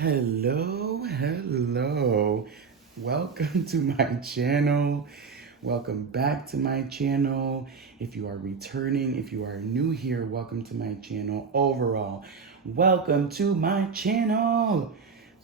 Hello. Welcome to my channel. Welcome back to my channel. If you are returning, if you are new here, welcome to my channel. Overall, welcome to my channel.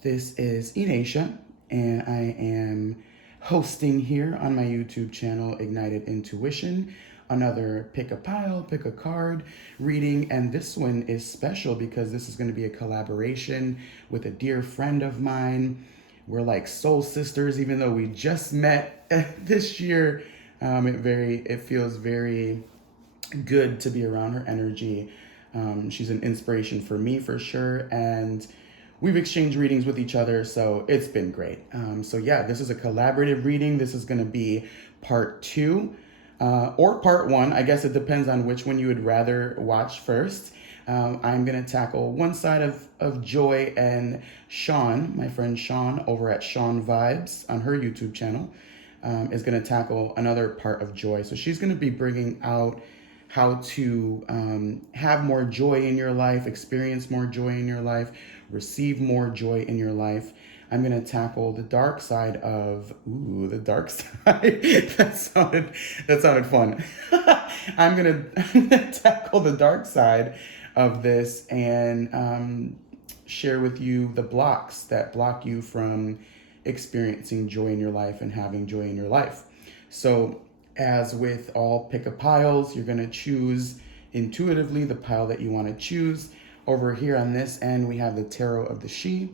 This is Ineisha, and I am hosting here on my YouTube channel, Ignited Intuition, another pick a pile, pick a card reading. And this one is special because this is going to be a collaboration with a dear friend of mine. We're like soul sisters, even though we just met this year. It feels very good to be around her energy. She's an inspiration for me for sure, and we've exchanged readings with each other, so it's been great. So yeah, this is a collaborative reading. This is going to be part two or part one. I guess it depends on which one you would rather watch first. I'm going to tackle one side of Joy, and Shon, my friend Shon over at Shon.Vibes on her YouTube channel, is going to tackle another part of Joy. So she's going to be bringing out how to have more joy in your life, experience more joy in your life, receive more joy in your life. I'm going to tackle the dark side of, the dark side. that sounded fun. I'm gonna tackle the dark side of this and share with you the blocks that block you from experiencing joy in your life and having joy in your life. So, as with all pick a piles, you're going to choose intuitively the pile that you want to choose. Over here on this end, we have the Tarot of the She.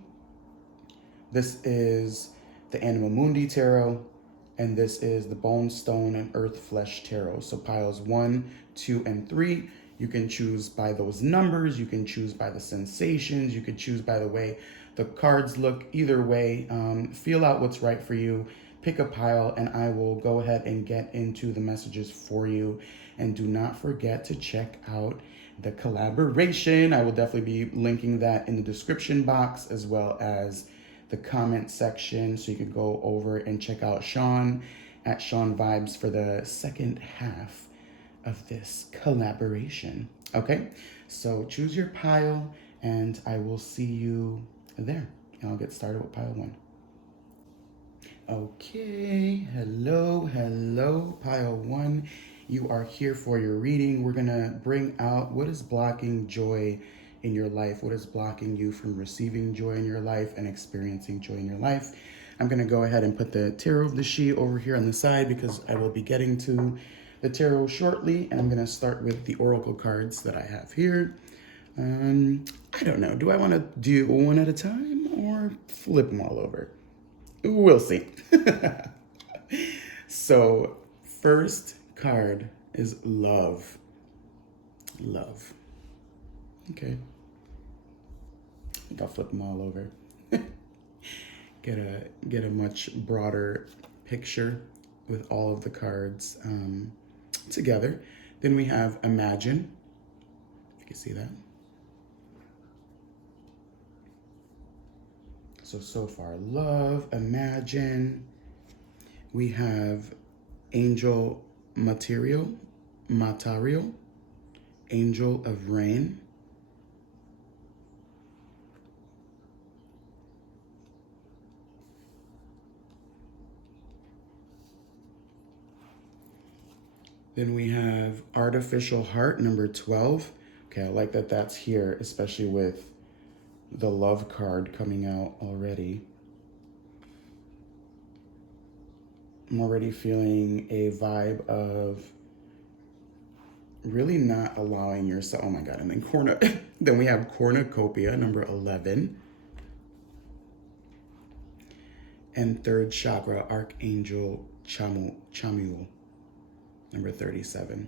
This is the Anima Mundi Tarot, and this is the Bone, Stone, and Earth Flesh Tarot. So piles 1, 2, and 3, you can choose by those numbers, you can choose by the sensations, you could choose by the way the cards look. Either way, feel out what's right for you, pick a pile, and I will go ahead and get into the messages for you. And do not forget to check out the collaboration. I will definitely be linking that in the description box as well as the comment section, so you could go over and check out Shon at Shon.Vibes for the second half of this collaboration. Okay, so choose your pile and I will see you there. And I'll get started with pile 1. Okay, hello, pile 1. You are here for your reading. We're gonna bring out what is blocking joy in your life, what is blocking you from receiving joy in your life and experiencing joy in your life. I'm gonna go ahead and put the Tarot of the She over here on the side because I will be getting to the tarot shortly, and I'm gonna start with the oracle cards that I have here. I don't know, do I wanna do one at a time or flip them all over? We'll see. So, first card is love. Love. Okay. I think I'll flip them all over. Get a much broader picture with all of the cards together. Then we have imagine. If you can see that. So far, love, imagine. We have angel material, angel of rain. Then we have artificial heart, number 12. Okay, I like that that's here, especially with the love card coming out already. I'm already feeling a vibe of really not allowing yourself, oh my God, and then then we have cornucopia, number 11. And third chakra, Archangel Chamuel, number 37.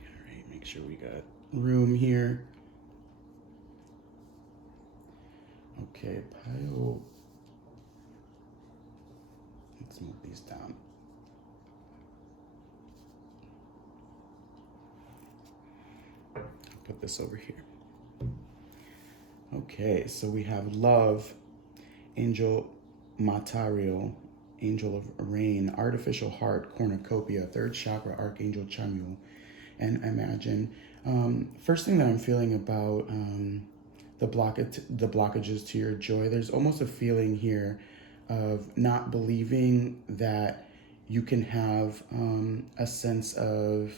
All right, make sure we got room here. Okay, pile. Let's move these down. I'll put this over here. Okay, so we have love, angel Matariel, angel of rain, artificial heart, cornucopia, third chakra, Archangel Chamuel, and imagine. First thing that I'm feeling about the blockages to your joy, there's almost a feeling here of not believing that you can have a sense of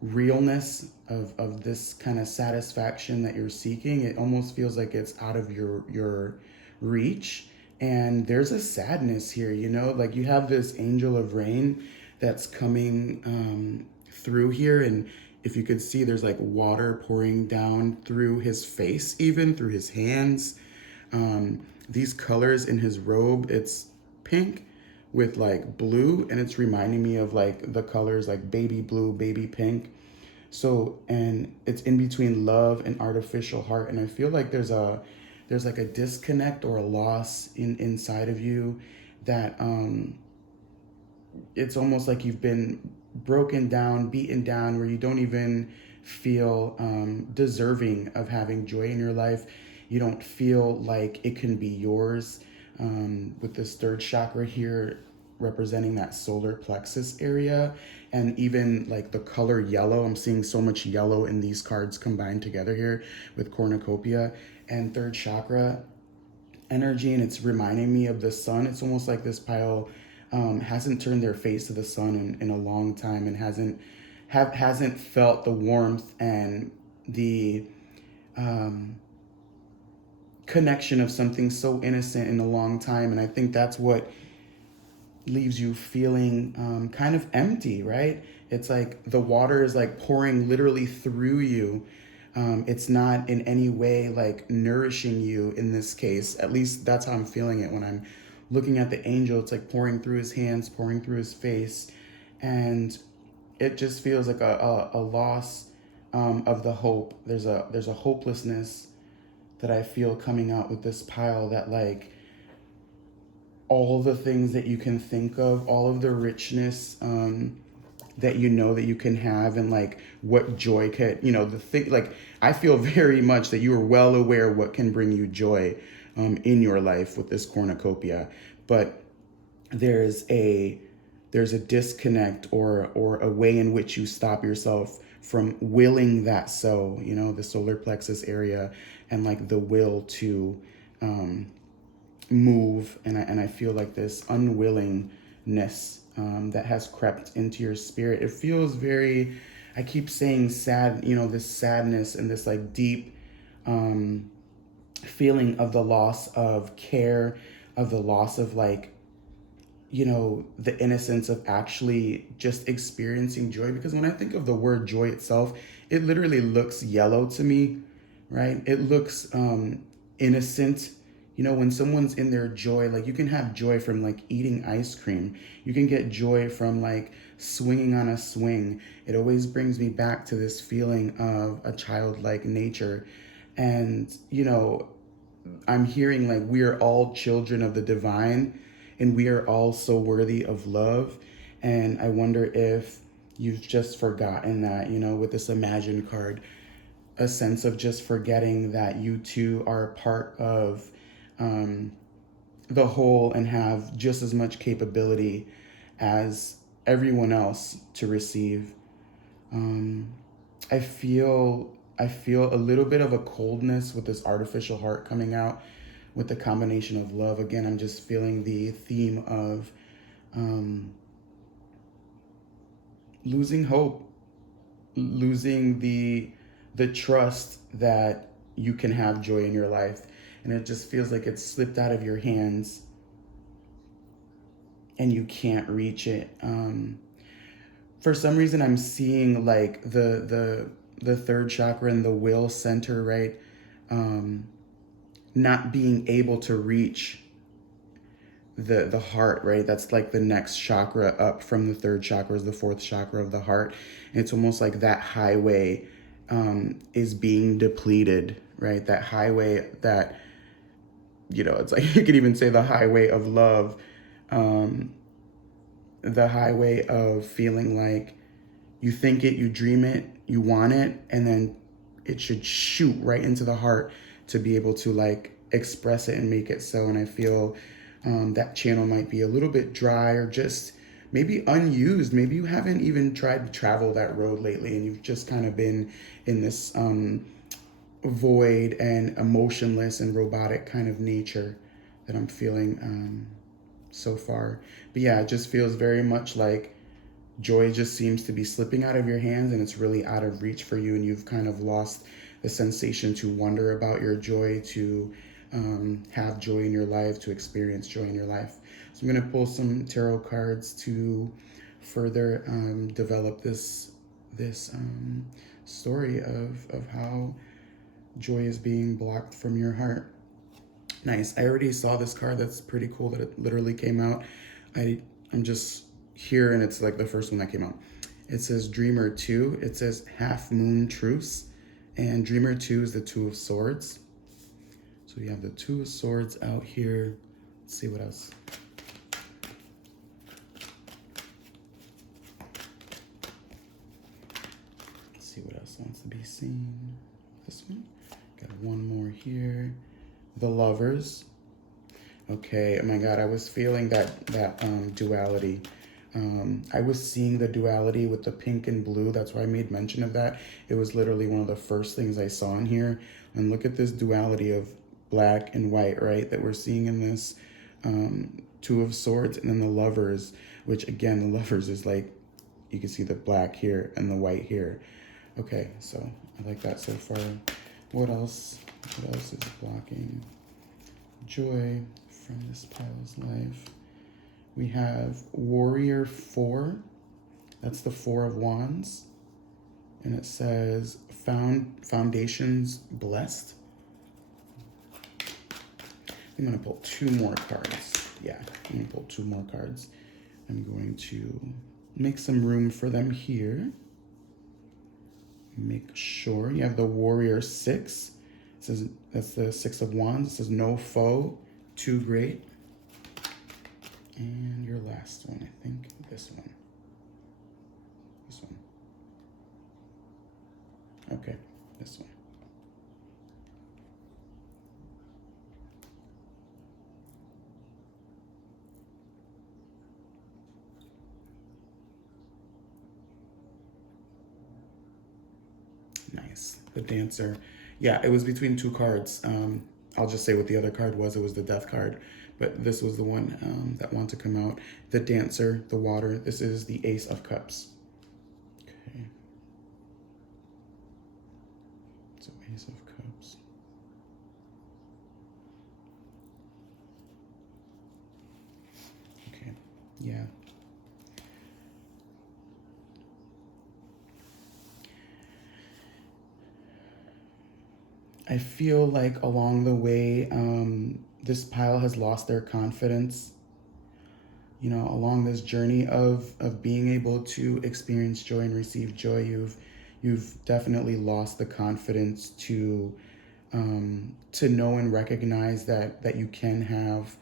realness of this kind of satisfaction that you're seeking. It almost feels like it's out of your reach. And there's a sadness here, you know, like you have this angel of rain that's coming through here. And if you could see, there's like water pouring down through his face, even through his hands. These colors in his robe, it's pink with like blue, and it's reminding me of like the colors like baby blue, baby pink. So, and it's in between love and artificial heart. And I feel like there's like a disconnect or a loss inside of you that it's almost like you've been broken down, beaten down, where you don't even feel deserving of having joy in your life. You don't feel like it can be yours. With this third chakra here representing that solar plexus area, and even like the color yellow. I'm seeing so much yellow in these cards combined together here with cornucopia and third chakra energy, and it's reminding me of the sun. It's almost like this pile hasn't turned their face to the sun in a long time, and hasn't felt the warmth and the connection of something so innocent in a long time. And I think that's what leaves you feeling kind of empty, right? It's like the water is like pouring literally through you. It's not in any way like nourishing you in this case. At least that's how I'm feeling it when I'm looking at the angel. It's like pouring through his hands, pouring through his face. And it just feels like a loss of the hope. There's a hopelessness that I feel coming out with this pile, that like all the things that you can think of, all of the richness that you know that you can have, and like what joy could, you know, the thing, like I feel very much that you are well aware what can bring you joy in your life with this cornucopia. But there's a disconnect or a way in which you stop yourself from willing that, so you know, the solar plexus area, and like the will to move. And I feel like this unwillingness that has crept into your spirit. It feels very, I keep saying sad, you know, this sadness and this like deep feeling of the loss of care, of the loss of like, you know, the innocence of actually just experiencing joy. Because when I think of the word joy itself, it literally looks yellow to me, right? It looks innocent. You know, when someone's in their joy, like you can have joy from like eating ice cream. You can get joy from like swinging on a swing. It always brings me back to this feeling of a childlike nature. And, you know, I'm hearing like we are all children of the divine, and we are all so worthy of love. And I wonder if you've just forgotten that, you know, with this Imagine card, a sense of just forgetting that you too are a part of the whole, and have just as much capability as everyone else to receive. Um, I feel a little bit of a coldness with this artificial heart coming out with the combination of love. Again, I'm just feeling the theme of losing hope, losing the trust that you can have joy in your life. And it just feels like it's slipped out of your hands and you can't reach it. For some reason, I'm seeing like the third chakra and the will center, right? Not being able to reach the heart, right? That's like the next chakra up from the third chakra is the fourth chakra of the heart. And it's almost like that highway is being depleted, right? That highway that, you know, it's like you could even say the highway of love, the highway of feeling like you think it, you dream it, you want it, and then it should shoot right into the heart to be able to like express it and make it so. And I feel that channel might be a little bit dry, or just maybe unused. Maybe you haven't even tried to travel that road lately, and you've just kind of been in this void and emotionless and robotic kind of nature that I'm feeling so far. But yeah, it just feels very much like joy just seems to be slipping out of your hands, and it's really out of reach for you, and you've kind of lost the sensation to wonder about your joy, to have joy in your life, to experience joy in your life. So I'm going to pull some tarot cards to further develop this story of how joy is being blocked from your heart. Nice. I already saw this card. That's pretty cool that it literally came out. I'm just here, and it's like the first one that came out. It says Dreamer 2. It says Half Moon Truce. And Dreamer 2 is the Two of Swords. So we have the Two of Swords out here. Let's see what else. Let's see what else wants to be seen. This one. Got one more here. The Lovers. Okay, oh my God, I was feeling that duality. I was seeing the duality with the pink and blue. That's why I made mention of that. It was literally one of the first things I saw in here. And look at this duality of black and white, right? That we're seeing in this Two of Swords, and then the Lovers, which again, the Lovers is like, you can see the black here and the white here. Okay, so I like that so far. What else? What else is blocking joy from this pile's life? We have Warrior 4. That's the Four of Wands. And it says foundations blessed. I'm going to pull two more cards. Yeah, I'm going to pull two more cards. I'm going to make some room for them here. Make sure you have the Warrior 6. It says that's the Six of Wands. It says no foe, too great. And your last one, I think, this one. This one. Okay, this one. Nice. The Dancer. Yeah, it was between two cards. I'll just say what the other card was. It was the Death card. But this was the one that wanted to come out. The Dancer, the Water. This is the Ace of Cups. Okay. So Ace of Cups. Okay. Yeah. I feel like along the way, this pile has lost their confidence. You know, along this journey of being able to experience joy and receive joy, you've definitely lost the confidence to know and recognize that you can have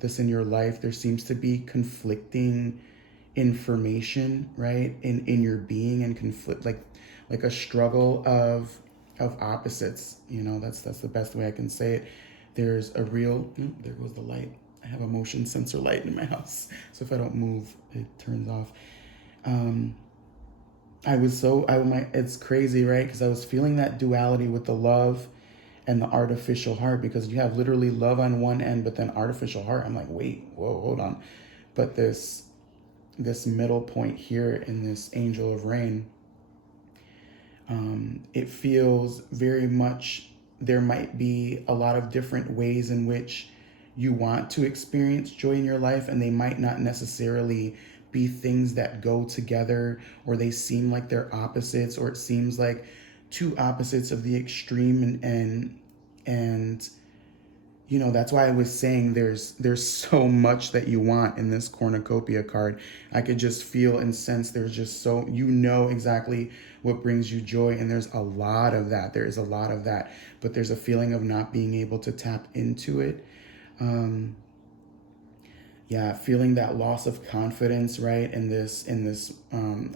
this in your life. There seems to be conflicting information, right, in your being, and conflict, like a struggle of opposites. You know, that's the best way I can say it. There's a real there goes the light. I have a motion sensor light in my house, so if I don't move, it turns off. It's crazy, right? Because I was feeling that duality with the love and the artificial heart, because you have literally love on one end, but then artificial heart. I'm like, wait, whoa, hold on. But this middle point here in this Angel of Rain, it feels very much there might be a lot of different ways in which you want to experience joy in your life, and they might not necessarily be things that go together, or they seem like they're opposites, or it seems like two opposites of the extreme, and you know, that's why I was saying there's so much that you want in this cornucopia card. I could just feel and sense there's just so, you know exactly what brings you joy, and there's a lot of that. There is a lot of that, but there's a feeling of not being able to tap into it. Yeah, feeling that loss of confidence, right? In this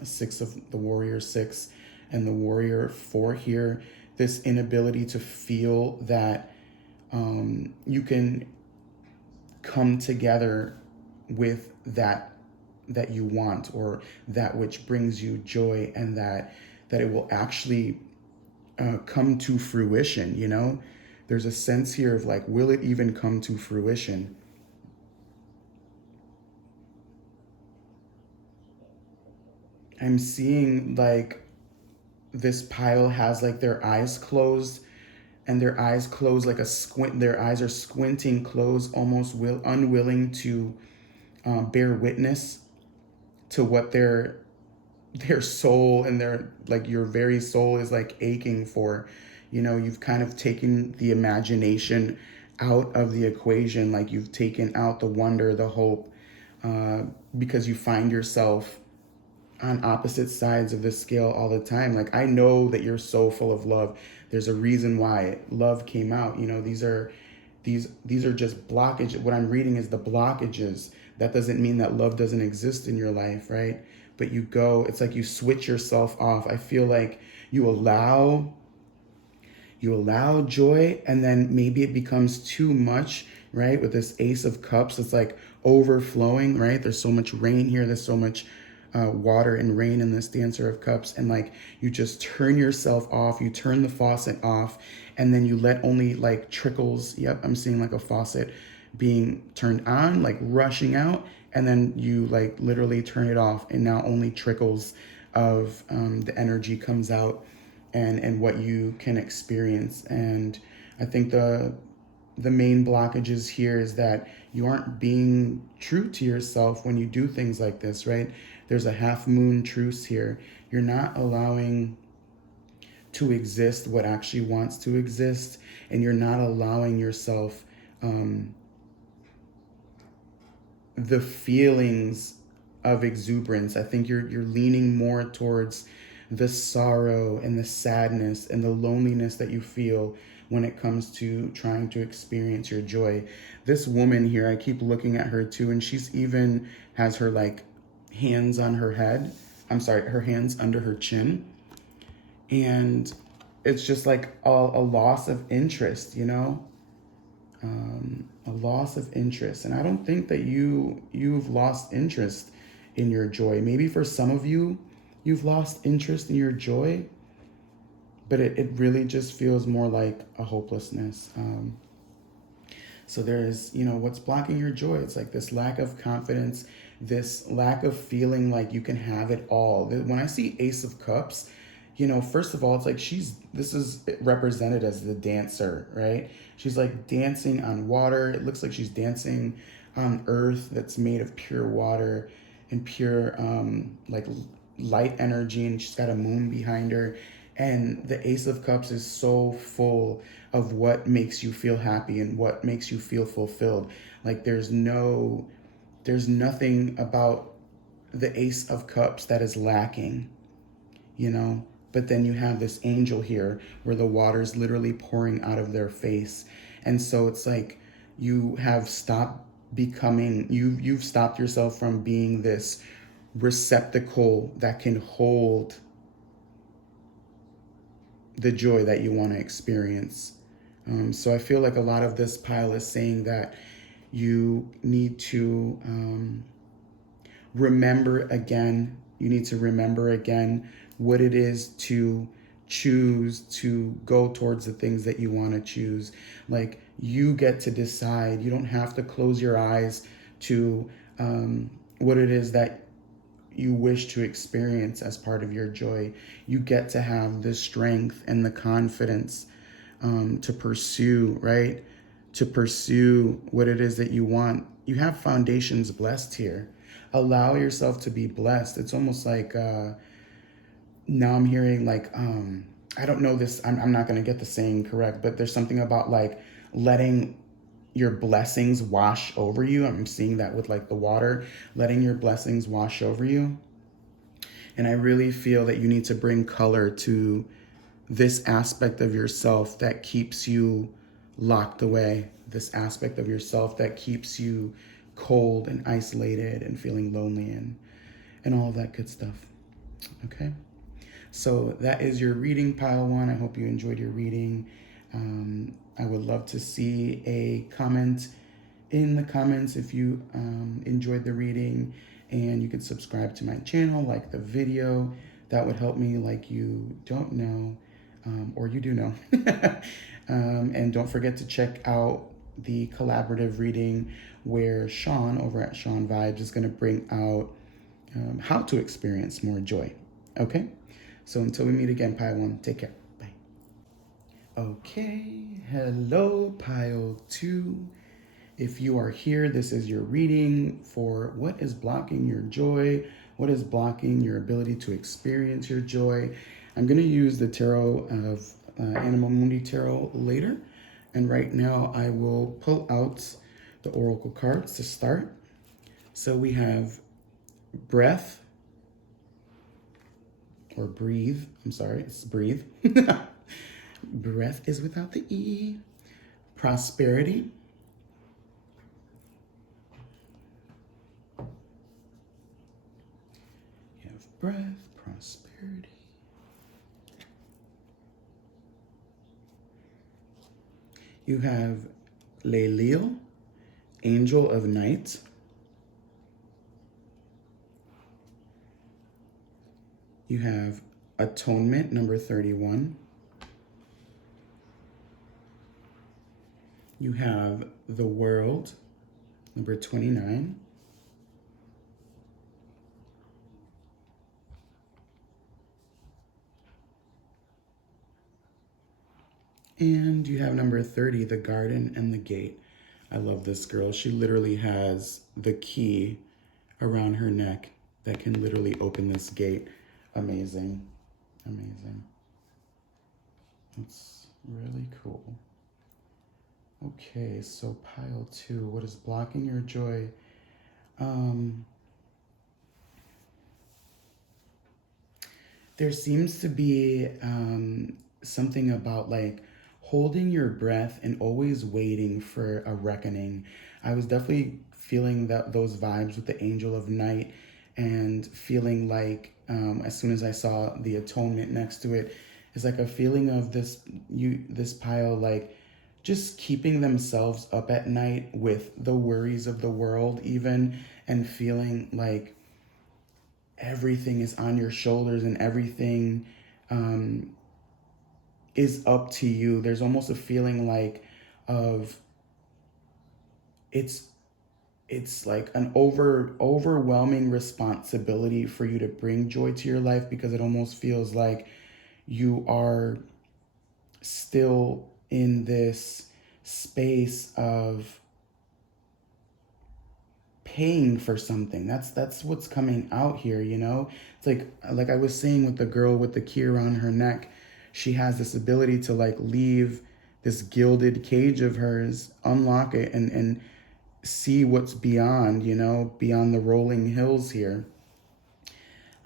six of the Warrior 6 and the Warrior 4 here, this inability to feel that you can come together with that that you want, or that which brings you joy, and that it will actually come to fruition, you know? There's a sense here of like, will it even come to fruition? I'm seeing like this pile has like their eyes closed, and their eyes closed like a squint. Their eyes are squinting closed, almost unwilling to bear witness to what their soul and their like your very soul is like aching for. You know, you've kind of taken the imagination out of the equation, like you've taken out the wonder, the hope, uh, because you find yourself on opposite sides of the scale all the time. Like, I know that you're so full of love. There's a reason why love came out. You know, these are just blockages. What I'm reading is the blockages. That doesn't mean that love doesn't exist in your life, right? But you go, it's like you switch yourself off. I feel like you allow joy, and then maybe it becomes too much, right? With this Ace of Cups, it's like overflowing, right? There's so much rain here, there's so much water and rain in this Dancer of Cups, and like you just turn yourself off, you turn the faucet off, and then you let only like trickles. Yep, I'm seeing like a faucet being turned on, like rushing out, and then you like literally turn it off, and now only trickles of the energy comes out, and what you can experience. And I think the main blockages here is that you aren't being true to yourself when you do things like this, right? There's a half moon truce here. You're not allowing to exist what actually wants to exist, and you're not allowing yourself um, the feelings of exuberance. I think you're leaning more towards the sorrow and the sadness and the loneliness that you feel when it comes to trying to experience your joy. This woman here, I keep looking at her too, and she's even has her like hands on her head. I'm sorry, her hands under her chin. And it's just like a loss of interest, you know? A loss of interest. And I don't think that you've lost interest in your joy. Maybe for some of you, you've lost interest in your joy, but it really just feels more like a hopelessness. So there's, what's blocking your joy? It's like this lack of confidence, this lack of feeling like you can have it all. When I see Ace of Cups, first of all, it's like this is represented as the dancer, right? She's like dancing on water. It looks like she's dancing on earth that's made of pure water and pure, like light energy. And she's got a moon behind her. And the Ace of Cups is so full of what makes you feel happy and what makes you feel fulfilled. Like there's nothing about the Ace of Cups that is lacking, you know? But then you have this angel here where the water's literally pouring out of their face. And so it's like you have stopped becoming, you've stopped yourself from being this receptacle that can hold the joy that you want to experience. So I feel like a lot of this pile is saying that you need to remember again. You need to remember again what it is to choose to go towards the things that you want to choose. Like, you get to decide. You don't have to close your eyes to what it is that you wish to experience as part of your joy. You get to have the strength and the confidence to pursue, right? To pursue what it is that you want. You have foundations blessed here. Allow yourself to be blessed. It's almost like now I'm hearing like, I don't know this, I'm not going to get the saying correct, but there's something about like letting your blessings wash over you. I'm seeing that with like the water, letting your blessings wash over you. And I really feel that you need to bring color to this aspect of yourself that keeps you locked away, this aspect of yourself that keeps you cold and isolated and feeling lonely and all of that good stuff. Okay? So that is your reading, pile one. I hope you enjoyed your reading. I would love to see a comment in the comments if you enjoyed the reading, And you can subscribe to my channel, like the video. That would help me, like you don't know, or you do know. And don't forget to check out the collaborative reading where Shon over at Shon.Vibes is going to bring out how to experience more joy. Okay? So until we meet again, Pile 1, take care. Bye. Okay, hello, Pile 2. If you are here, this is your reading for what is blocking your joy, what is blocking your ability to experience your joy. I'm going to use the tarot of Animal Mundi Tarot later. And right now I will pull out the oracle cards to start. So we have breath, or breathe. I'm sorry, it's breathe. Breath is without the E. Prosperity. You have breath, prosperity. You have Leilil, Angel of Night. You have Atonement, number 31. You have The World, number 29. And you have number 30, The Garden and the Gate. I love this girl. She literally has the key around her neck that can literally open this gate. Amazing. Amazing. That's really cool. Okay, so pile 2, what is blocking your joy? There seems to be something about like holding your breath and always waiting for a reckoning. I was definitely feeling those vibes with the Angel of Night, and feeling like as soon as I saw the atonement next to it, it's like a feeling of this pile like just keeping themselves up at night with the worries of the world even, and feeling like everything is on your shoulders and everything um, is up to you. There's almost a feeling like of it's it's like an overwhelming responsibility for you to bring joy to your life, because it almost feels like you are still in this space of paying for something. That's what's coming out here, you know? It's like I was saying with the girl with the key around her neck, she has this ability to like leave this gilded cage of hers, unlock it, and see what's beyond, you know, beyond the rolling hills here.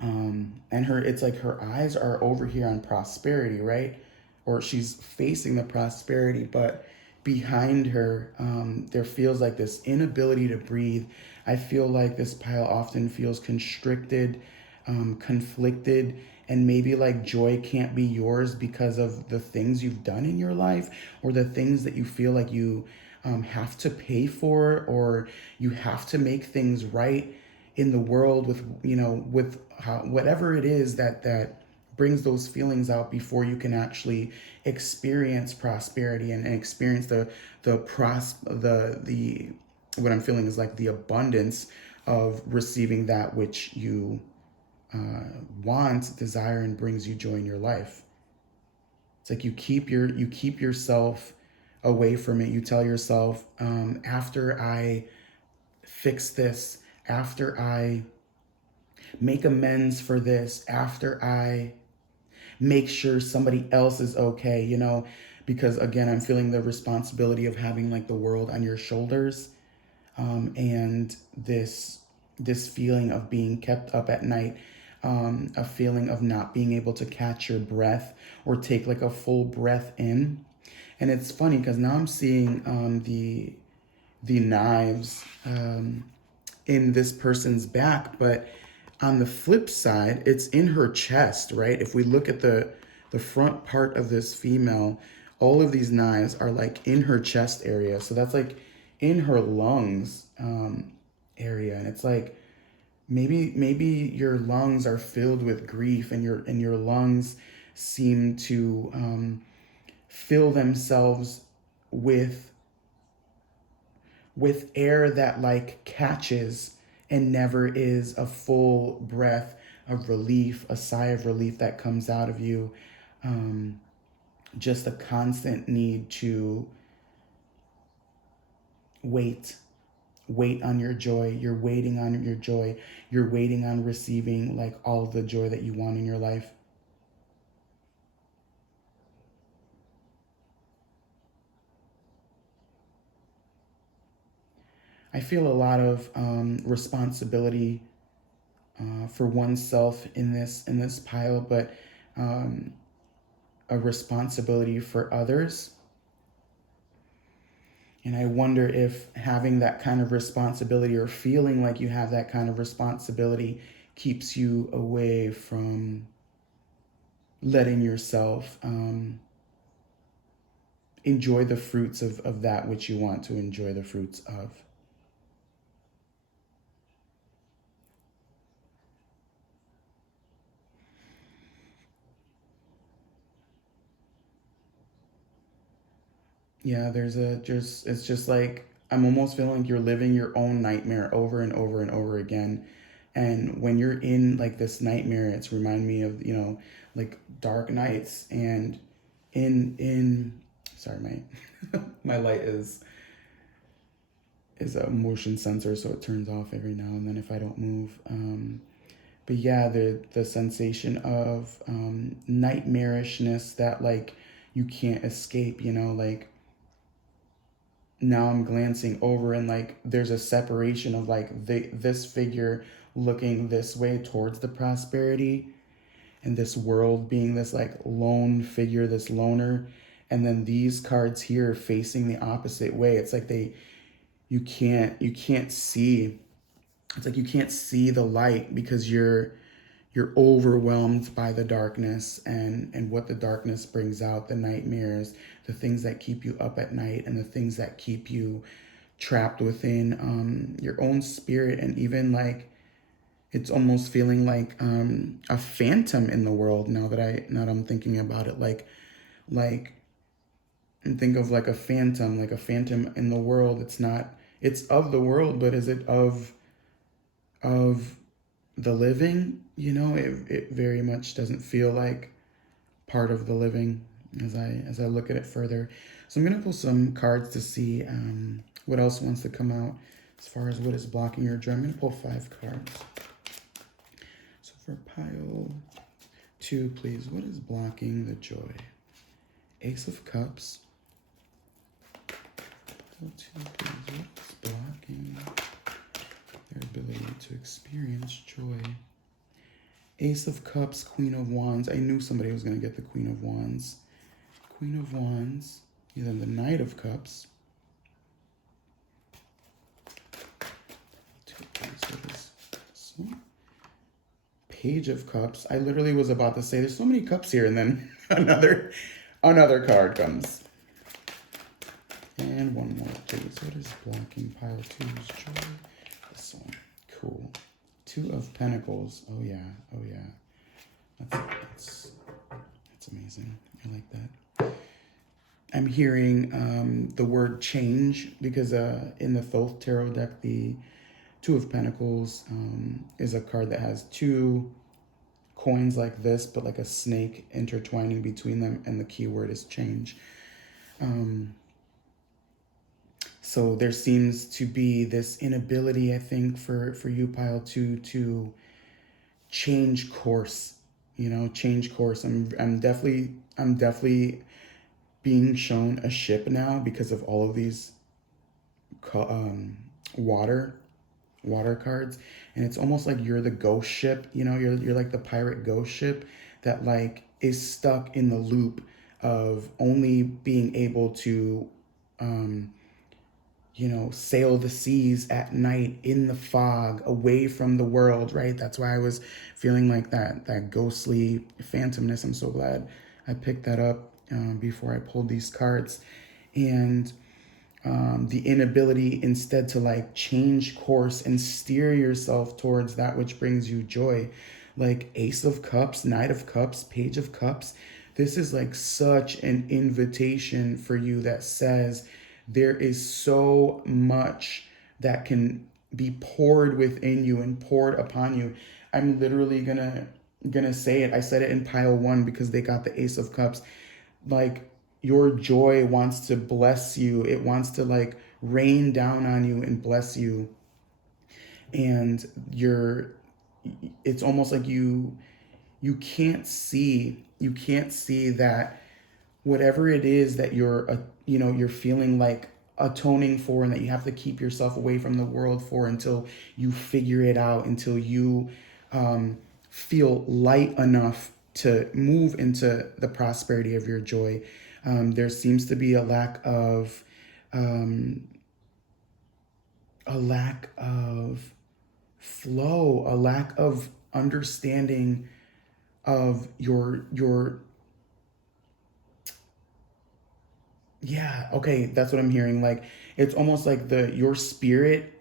And it's like her eyes are over here on prosperity, right? Or she's facing the prosperity, but behind her, there feels like this inability to breathe. I feel like this pile often feels constricted, conflicted, and maybe like joy can't be yours because of the things you've done in your life, or the things that you feel like you have to pay for, or you have to make things right in the world with, you know, with how, whatever it is that brings those feelings out before you can actually experience prosperity, and experience the what I'm feeling is like the abundance of receiving that which you want, desire, and brings you joy in your life. It's like you keep yourself away from it. You tell yourself, after I fix this, after I make amends for this, after I make sure somebody else is okay, you know, because again, I'm feeling the responsibility of having like the world on your shoulders, and this feeling of being kept up at night, a feeling of not being able to catch your breath or take like a full breath in. And it's funny because now I'm seeing the knives in this person's back, but on the flip side, it's in her chest, right? If we look at the front part of this female, all of these knives are like in her chest area. So that's like in her lungs area. And it's like, maybe your lungs are filled with grief, and your lungs seem to fill themselves with air that like catches and never is a full breath of relief, a sigh of relief that comes out of you. um, just a constant need to wait. Wait on your joy. You're waiting on your joy. You're waiting on receiving like all of the joy that you want in your life. I feel a lot of responsibility for oneself in this pile, but um, a responsibility for others. And I wonder if having that kind of responsibility, or feeling like you have that kind of responsibility, keeps you away from letting yourself enjoy the fruits of that which you want to enjoy the fruits of. Yeah, it's just like I'm almost feeling like you're living your own nightmare over and over and over again. And when you're in like this nightmare, it's remind me of, like dark nights. And in sorry, my my light is a motion sensor, so it turns off every now and then if I don't move. But yeah, the sensation of nightmarishness that like you can't escape, like now I'm glancing over, and like there's a separation of like this figure looking this way towards the prosperity, and this world being this like lone figure, this loner, and then these cards here facing the opposite way. It's like you can't see. It's like you can't see the light because you're overwhelmed by the darkness, and what the darkness brings out, the nightmares, the things that keep you up at night, and the things that keep you trapped within your own spirit. And even like it's almost feeling like a phantom in the world, now that I'm thinking about it, like and think of like a phantom in the world. It's not, it's of the world, but is it of the living? It very much doesn't feel like part of the living as I look at it further. So I'm gonna pull some cards to see what else wants to come out as far as what is blocking your joy. I'm gonna pull 5 cards. So for pile 2, please, what is blocking the joy? Ace of Cups. Pile 2, please, what is blocking their ability to experience joy? Ace of Cups, Queen of Wands. I knew somebody was going to get the Queen of Wands. Queen of Wands. Then the Knight of Cups. Page of Cups. I literally was about to say there's so many cups here, and then another card comes. And one more, please. What is blocking pile 2's joy? This one. Cool. 2 of Pentacles. Oh yeah. Oh yeah. That's amazing. I like that. I'm hearing the word change because in the Thoth Tarot deck, the 2 of Pentacles is a card that has 2 coins like this, but like a snake intertwining between them, and the keyword is change. So there seems to be this inability, I think, for you, pile 2, to change course. Change course. I'm definitely being shown a ship now because of all of these water cards, and it's almost like you're the ghost ship. You're like the pirate ghost ship that like is stuck in the loop of only being able to sail the seas at night in the fog, away from the world, right? That's why I was feeling like that ghostly phantomness. I'm so glad I picked that up before I pulled these cards. And the inability instead to like change course and steer yourself towards that which brings you joy. Like Ace of Cups, Knight of Cups, Page of Cups. This is like such an invitation for you that says there is so much that can be poured within you and poured upon you. I'm literally gonna say it. I said it in pile one because they got the Ace of Cups. Like your joy wants to bless you. It wants to like rain down on you and bless you. And you're it's almost like you can't see that whatever it is that you're feeling like atoning for, and that you have to keep yourself away from the world for until you figure it out, until you feel light enough to move into the prosperity of your joy. There seems to be um, a lack of flow, a lack of understanding of your yeah, okay, that's what I'm hearing. Like it's almost like the your spirit,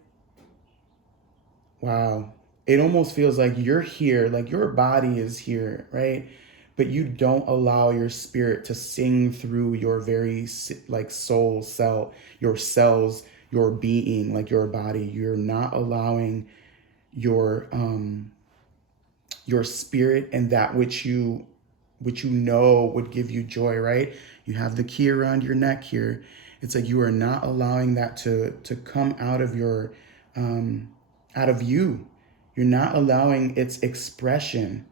wow. It almost feels like you're here, like your body is here, right? But you don't allow your spirit to sing through your very like soul cell, your cells, your being, like your body. You're not allowing your spirit and that which you know would give you joy, right? You have the key around your neck here. It's like you are not allowing that to come out of your out of you. You're not allowing its expression.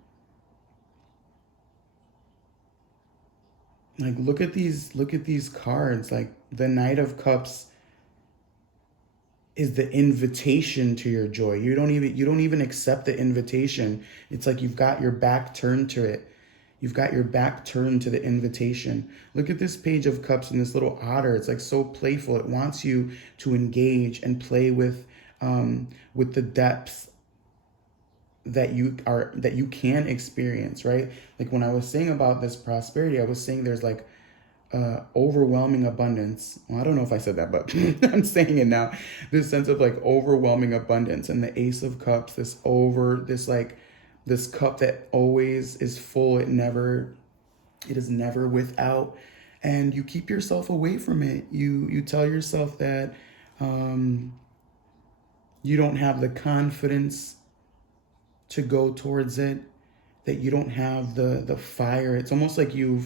Like look at these cards. Like the Knight of Cups is the invitation to your joy. You don't even accept the invitation. It's like you've got your back turned to it. You've got your back turned to the invitation. Look at this Page of Cups and this little otter. It's like so playful. It wants you to engage and play with the depth that you can experience, right? Like when I was saying about this prosperity, I was saying there's like overwhelming abundance. Well, I don't know if I said that, but I'm saying it now. This sense of like overwhelming abundance, and the Ace of Cups, this cup that always is full. It is never without, and you keep yourself away from it. You tell yourself that um, you don't have the confidence to go towards it, that you don't have the fire. It's almost like you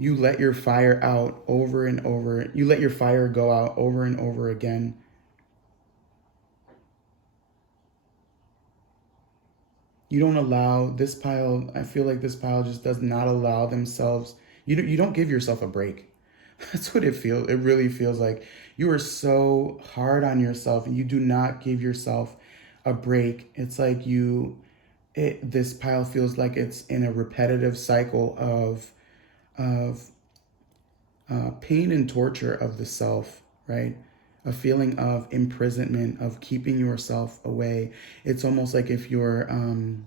let your fire out over and over. You let your fire go out over and over again. You don't allow this pile. I feel like this pile just does not allow themselves. You don't give yourself a break. That's what it feels. It really feels like you are so hard on yourself and you do not give yourself a break. It's like this pile feels like it's in a repetitive cycle of pain and torture of the self, right? A feeling of imprisonment, of keeping yourself away. It's almost like if you're, I'm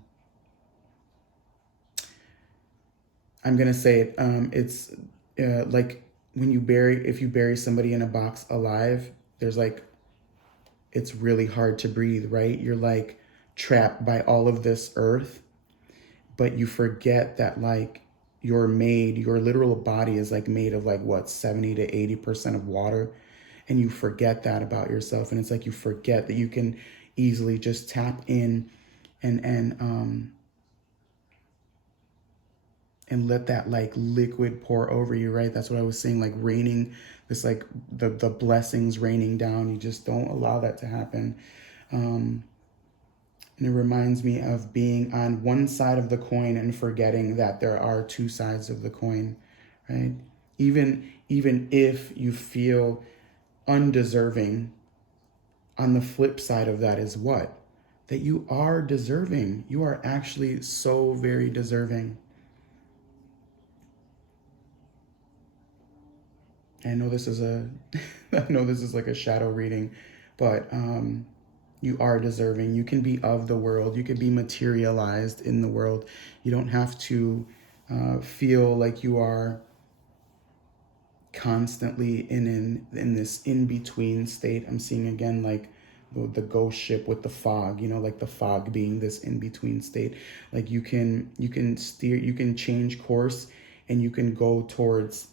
gonna say it, it's like when if you bury somebody in a box alive, there's like, it's really hard to breathe, right? You're like trapped by all of this earth, but you forget that like your literal body is like made of like what, 70 to 80% of water. And you forget that about yourself. And it's like you forget that you can easily just tap in and and let that like liquid pour over you, right? That's what I was saying, like raining, this like the blessings raining down. You just don't allow that to happen. Um, And it reminds me of being on one side of the coin and forgetting that there are two sides of the coin, right? Even if you feel undeserving, on the flip side of that is what? That you are deserving. You are actually so very deserving. I know this is a I know this is like a shadow reading, but you are deserving. You can be of the world. You can be materialized in the world. You don't have to feel like you are constantly in this in-between state. I'm seeing again like the ghost ship with the fog, you know, like the fog being this in-between state. Like you can steer, you can change course, and you can go towards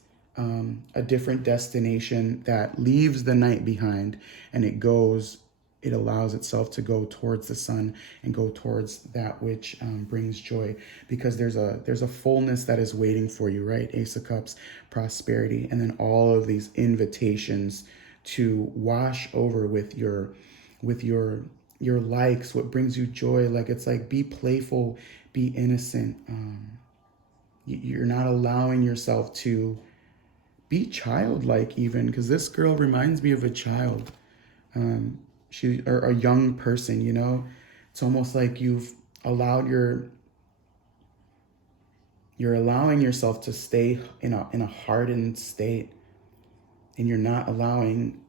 a different destination that leaves the night behind, and it allows itself to go towards the sun and go towards that which brings joy, because there's a fullness that is waiting for you, right? Ace of Cups, prosperity, and then all of these invitations to wash over with your likes, what brings you joy. Like, it's like, be playful, be innocent. You're not allowing yourself to be childlike, even, because this girl reminds me of a child. She, or a young person, you know. It's almost like allowed your you're allowing yourself to stay in a hardened state, and you're not allowing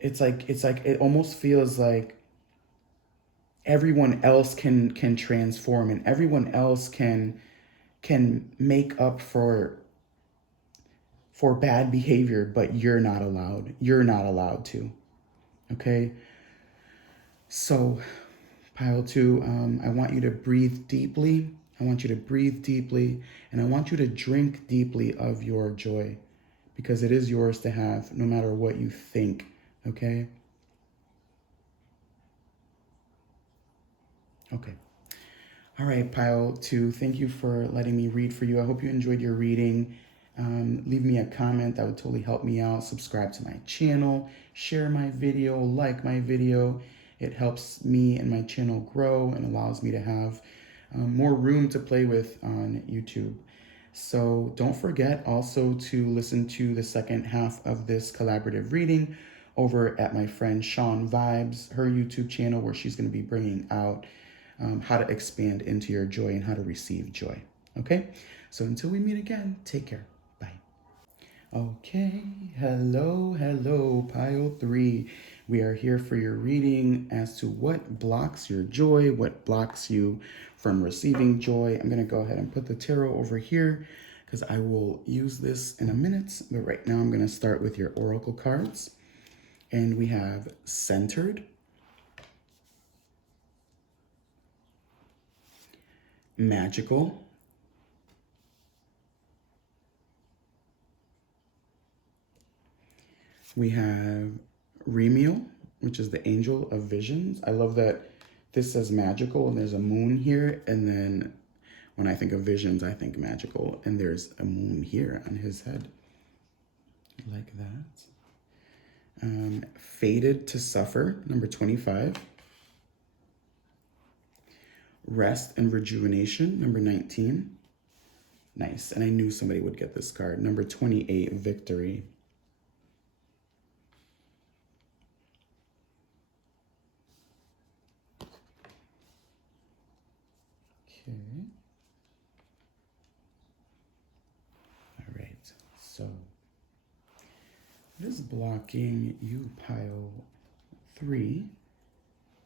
it's like it almost feels like everyone else can transform, and everyone else can make up for bad behavior, but you're not allowed to. Okay. So, pile two, I want you to breathe deeply. I want you to breathe deeply, and I want you to drink deeply of your joy, because it is yours to have no matter what you think. Okay. Okay. All right, pile two, thank you for letting me read for you. I hope you enjoyed your reading. Leave me a comment, that would totally help me out. Subscribe to my channel, share my video, like my video. It helps me and my channel grow and allows me to have more room to play with on YouTube. So don't forget also to listen to the second half of this collaborative reading over at my friend Shon.Vibes, her YouTube channel, where she's going to be bringing out how to expand into your joy and how to receive joy. Okay? So until we meet again, take care. Bye. Okay, hello, pile three. We are here for your reading as to what blocks your joy, what blocks you from receiving joy. I'm going to go ahead and put the tarot over here because I will use this in a minute. But right now, I'm going to start with your oracle cards. And we have centered, magical, we have Remiel, which is the angel of visions. I love that this says magical and there's a moon here. And then when I think of visions, I think magical. And there's a moon here on his head. Like that. Fated to suffer, number 25. Rest and rejuvenation, number 19. Nice. And I knew somebody would get this card. Number 28, victory. Okay. All right. So what is blocking you, pile three,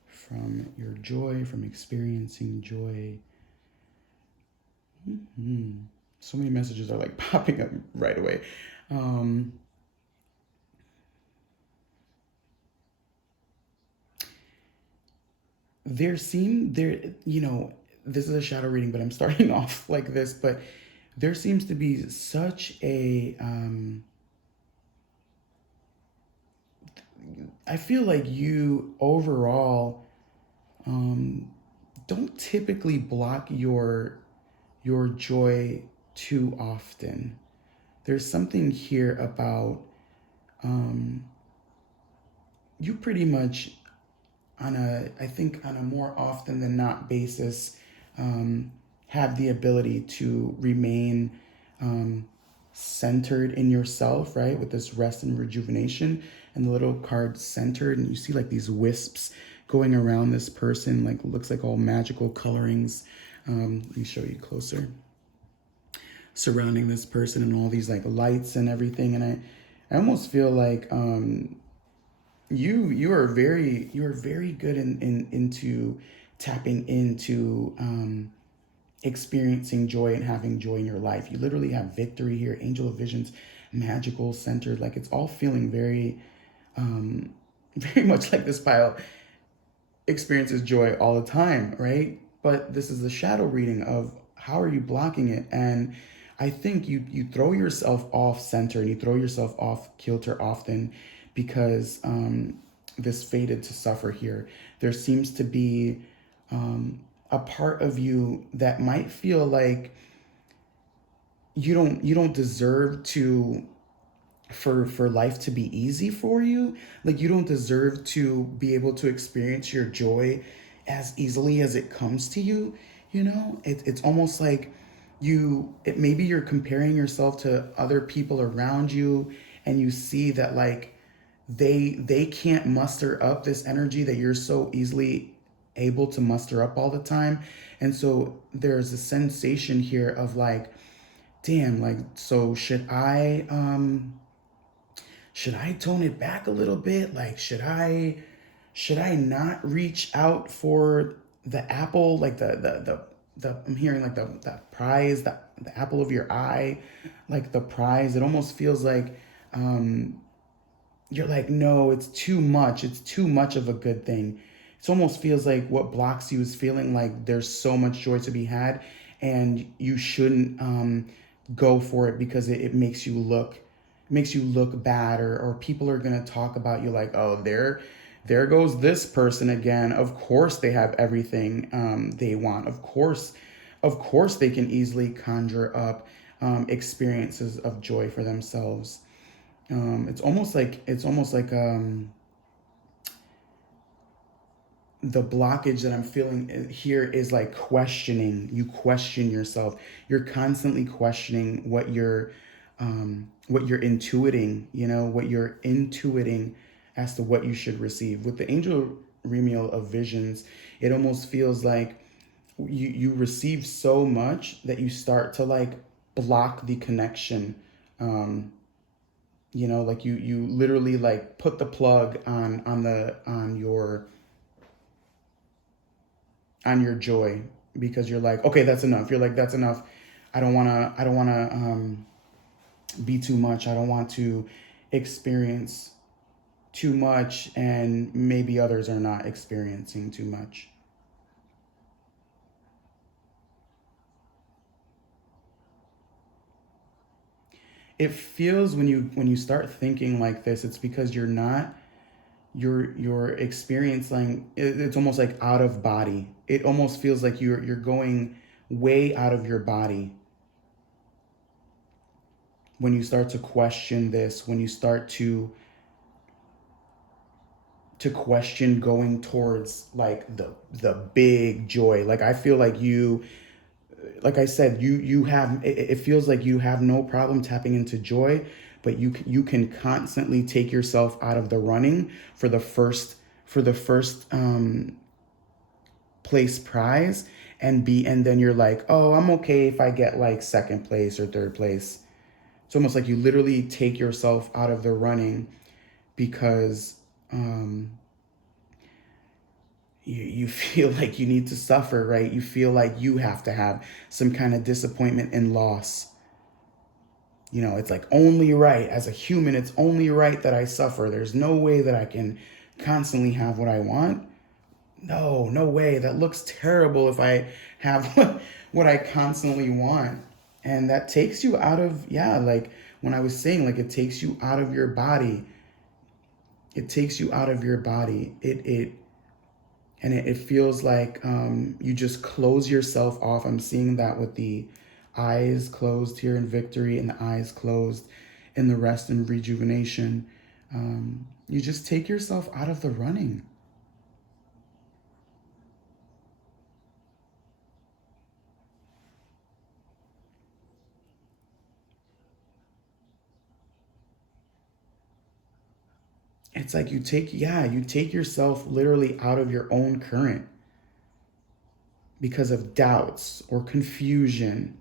from your joy, from experiencing joy? So many messages are like popping up right away. This is a shadow reading, but I'm starting off like this, but there seems to be such a, I feel like you overall don't typically block your joy too often. There's something here about you pretty much I think on a more often than not basis, have the ability to remain centered in yourself, right? With this rest and rejuvenation, and the little card centered, and you see like these wisps going around this person, like looks like all magical colorings. Let me show you closer. Surrounding this person and all these like lights and everything, and I almost feel like you are very good into tapping into experiencing joy and having joy in your life. You literally have victory here, angel of visions, magical, centered. Like it's all feeling very, very much like this pile experiences joy all the time, right? But this is the shadow reading of how are you blocking it? And I think you throw yourself off center and you throw yourself off kilter often because this fated to suffer here. There seems to be a part of you that might feel like you don't deserve to for life to be easy for you. Like you don't deserve to be able to experience your joy as easily as it comes to you. It's almost like maybe you're comparing yourself to other people around you, and you see that like they can't muster up this energy that you're so easily able to muster up all the time. And so there's a sensation here of like, damn, like, so should I tone it back a little bit? Like, should I not reach out for the apple, like the I'm hearing like the prize, the apple of your eye, like the prize. It almost feels like you're like, no, it's too much. It's too much of a good thing. It almost feels like what blocks you is feeling like there's so much joy to be had, and you shouldn't go for it because it makes you look bad, or people are gonna talk about you like, oh, there goes this person again. Of course they have everything they want. Of course they can easily conjure up experiences of joy for themselves. It's almost like the blockage that I'm feeling here is like questioning. You question yourself. You're constantly questioning what you're intuiting. What you're intuiting as to what you should receive. With the angel Remiel of visions, it almost feels like you receive so much that you start to like block the connection. Like you literally like put the plug on your joy, because you're like, okay, that's enough. You're like, that's enough. I don't want to be too much. I don't want to experience too much, and maybe others are not experiencing too much. It feels when you start thinking like this, it's because you're experiencing it's almost like out of body. It almost feels like you're going way out of your body when you start to question this, when you start to question going towards like the big joy. Like I feel like like I said, you have it feels like you have no problem tapping into joy, but you can constantly take yourself out of the running for the first place prize, and then you're like, oh, I'm okay if I get like second place or third place. It's almost like you literally take yourself out of the running because you feel like you need to suffer, right? You feel like you have to have some kind of disappointment and loss. It's like only right. As a human, it's only right that I suffer. There's no way that I can constantly have what I want. No, no way. That looks terrible if I have what I constantly want. And that takes you out of, yeah, like when I was saying, like it takes you out of your body. It takes you out of your body. It feels like you just close yourself off. I'm seeing that with the eyes closed here in victory, and the eyes closed in the rest and rejuvenation. You just take yourself out of the running. It's like you take yourself literally out of your own current because of doubts or confusion.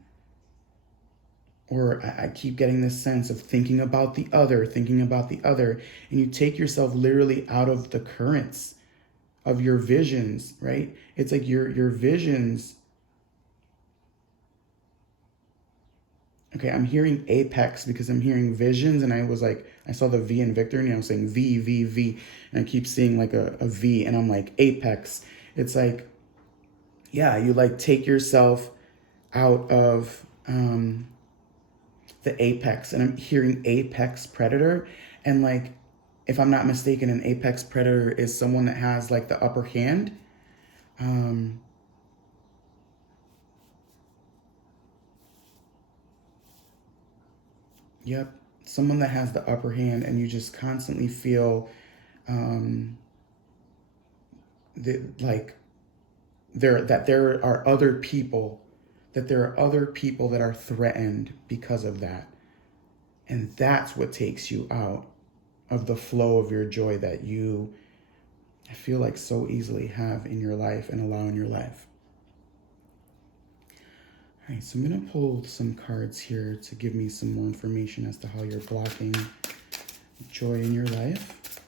Or I keep getting this sense of thinking about the other, and you take yourself literally out of the currents of your visions, right? It's like your visions Okay, I'm hearing apex because I'm hearing visions, and I was like, I saw the V in Victor, and I was saying V, V, V, and I keep seeing like a V, and I'm like, apex. It's like, yeah, you like take yourself out of the apex, and I'm hearing apex predator, and like, if I'm not mistaken, an apex predator is someone that has like the upper hand. Um, yep, someone that has the upper hand, and you just constantly feel um, like there are other people, that there are other people that are threatened because of that, and that's what takes you out of the flow of your joy that you, I feel like, so easily have in your life and allow in your life. All right, so I'm going to pull some cards here to give me some more information as to how you're blocking joy in your life.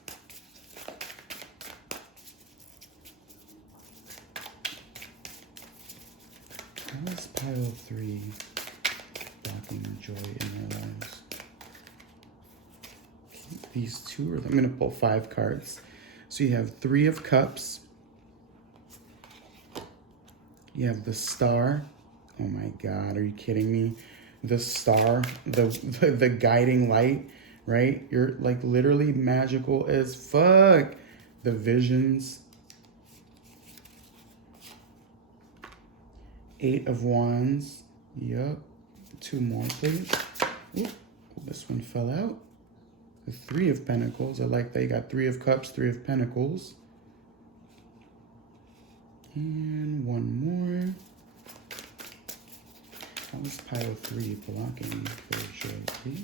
How is pile 3 blocking joy in your lives? These two, or I'm going to pull 5 cards. So you have 3 of Cups. You have the Star. Oh my God, are you kidding me? The Star, the guiding light, right? You're like literally magical as fuck. The Visions. 8 of Wands. Yup. 2 more, please. Ooh, this one fell out. The 3 of Pentacles. I like that you got 3 of Cups, 3 of Pentacles. And one more. How is pile 3 blocking for joy, please?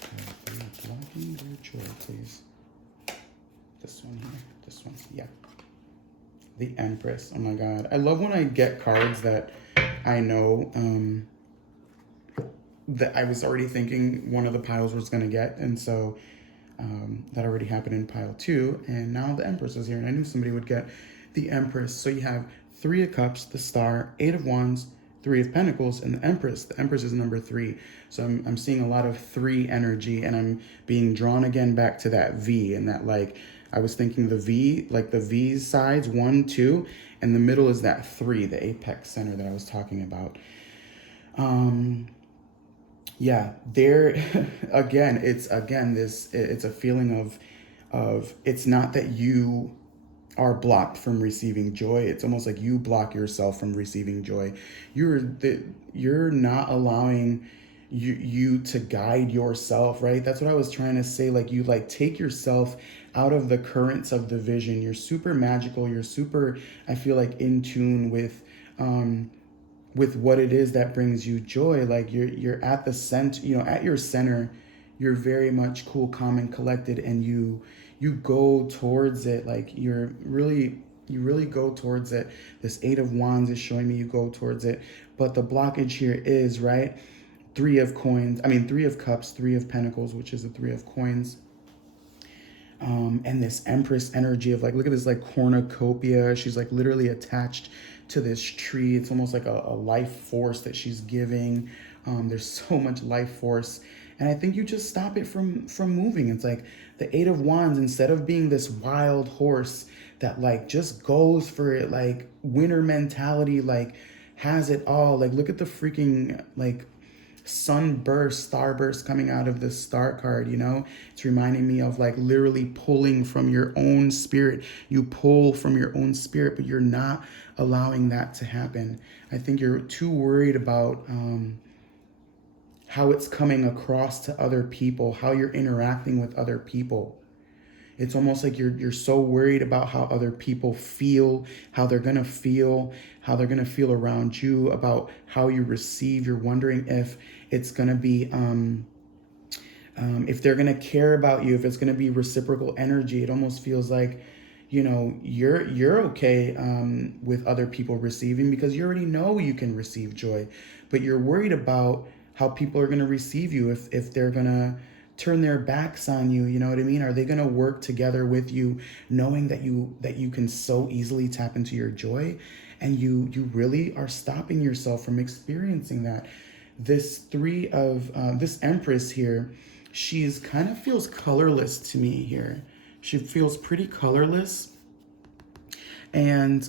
Pile 3 blocking for joy, please. This one here. This one. Yeah. The Empress. Oh my God. I love when I get cards that I know that I was already thinking one of the piles was going to get. And so that already happened in pile 2. And now the Empress is here. And I knew somebody would get the Empress. So you have 3 of Cups, the Star, 8 of Wands, 3 of Pentacles, and the Empress. The Empress is number 3. So I'm seeing a lot of 3 energy, and I'm being drawn again back to that V, and that, like, I was thinking the V, like the V sides, 1, 2, and the middle is that 3, the apex center that I was talking about. Yeah, there again, it's a feeling of it's not that you are blocked from receiving joy. It's almost like you block yourself from receiving joy. You're not allowing you to guide yourself, right? That's what I was trying to say. Like, you like take yourself out of the currents of the vision. You're super magical. You're super, I feel like, in tune with what it is that brings you joy. Like, you're at the center, at your center. You're very much cool, calm, and collected, and you go towards it. Like, you really go towards it. This 8 of Wands is showing me you go towards it, but the blockage here is, right, 3 of coins, 3 of Cups, 3 of Pentacles, which is the 3 of coins. And this Empress energy of, like, look at this, like, cornucopia. She's like literally attached to this tree. It's almost like a life force that she's giving. There's so much life force, and I think you just stop it from moving. It's like the 8 of Wands, instead of being this wild horse that, like, just goes for it, like winner mentality, like has it all. Like, look at the freaking, like, sunburst, starburst coming out of the star card. It's reminding me of, like, literally pulling from your own spirit. You pull from your own spirit, but you're not allowing that to happen. I think you're too worried about how it's coming across to other people, how you're interacting with other people. It's almost like you're so worried about how other people feel, how they're gonna feel, around you, about how you receive. You're wondering if it's gonna be if they're gonna care about you, if it's gonna be reciprocal energy. It almost feels like, you're okay with other people receiving, because you already know you can receive joy, but you're worried about how people are gonna receive you, if they're gonna turn their backs on you? You know what I mean? Are they going to work together with you, knowing that you can so easily tap into your joy, and you really are stopping yourself from experiencing that? This three of this Empress here, she's kind of feels colorless to me here. She feels pretty colorless, and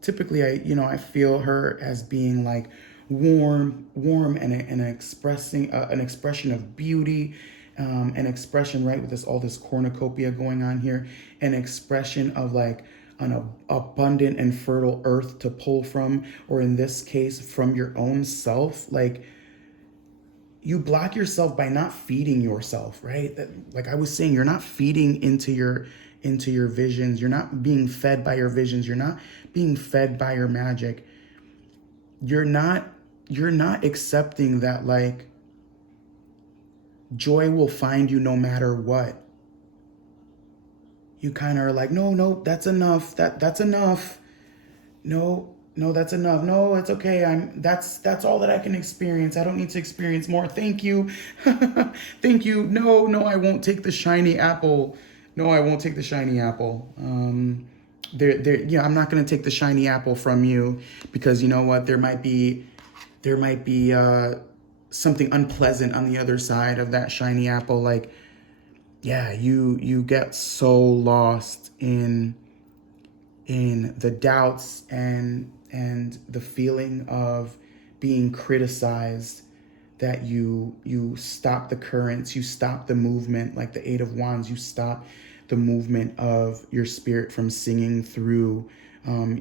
typically I feel her as being like warm and expressing an expression of beauty, an expression, right, with this all this cornucopia going on here, an expression of like an abundant and fertile earth to pull from, or in this case from your own self. Like, you block yourself by not feeding yourself, right? Like I was saying, you're not feeding into your visions. You're not being fed by your visions. You're not being fed by your magic. You're not accepting that, like, joy will find you no matter what. You kind of are like, no, that's enough. That's enough. No, that's enough. No, it's okay. That's all that I can experience. I don't need to experience more. Thank you. Thank you. No, I won't take the shiny apple. No, I won't take the shiny apple. Yeah, I'm not gonna take the shiny apple from you, because you know what? There might be something unpleasant on the other side of that shiny apple. Like, yeah, you get so lost in the doubts and the feeling of being criticized, that you stop the currents, you stop the movement, like the Eight of Wands. You stop the movement of your spirit from singing through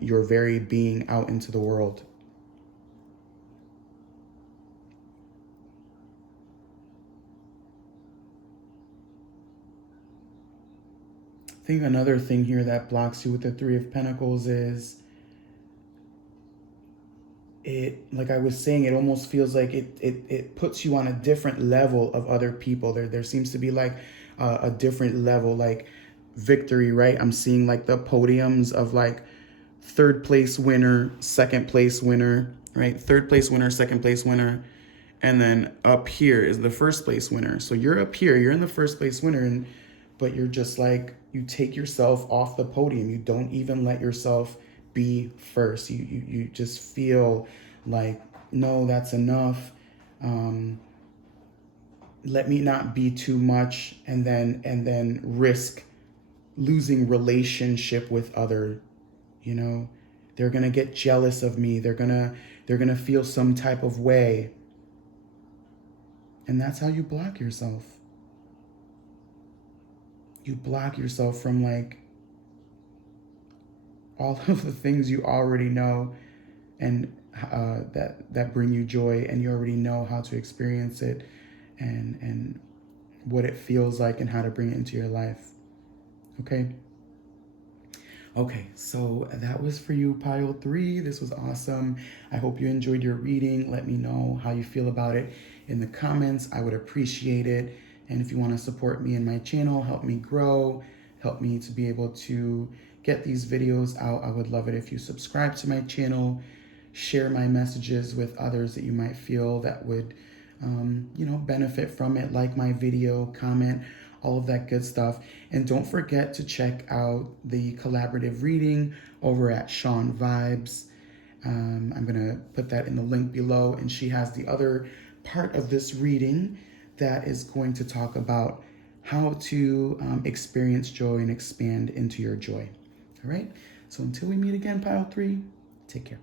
your very being out into the world. I think another thing here that blocks you with the Three of Pentacles is, like I was saying, it almost feels like it puts you on a different level of other people. There seems to be like a different level, like victory, right? I'm seeing like the podiums of like third place winner, second place winner, right? Third place winner, second place winner. And then up here is the first place winner. So you're up here, you're in the first place winner, but you're just like, you take yourself off the podium. You don't even let yourself be first. You just feel like, no, that's enough. Let me not be too much, and then risk losing relationship with other, you know. They're gonna get jealous of me. They're gonna feel some type of way. And that's how you block yourself. You block yourself from like all of the things you already know, and that bring you joy, and you already know how to experience it, and what it feels like, and how to bring it into your life. Okay, so that was for you, pile 3. This was awesome. I hope you enjoyed your reading. Let me know how you feel about it in the comments. I would appreciate it. And if you want to support me and my channel, help me grow, help me to be able to get these videos out, I would love it if you subscribe to my channel, share my messages with others that you might feel that would benefit from it, like my video, comment, all of that good stuff. And don't forget to check out the collaborative reading over at Shon.Vibes. I'm gonna put that in the link below, and she has the other part of this reading that is going to talk about how to experience joy and expand into your joy. All right, so until we meet again, pile 3, take care.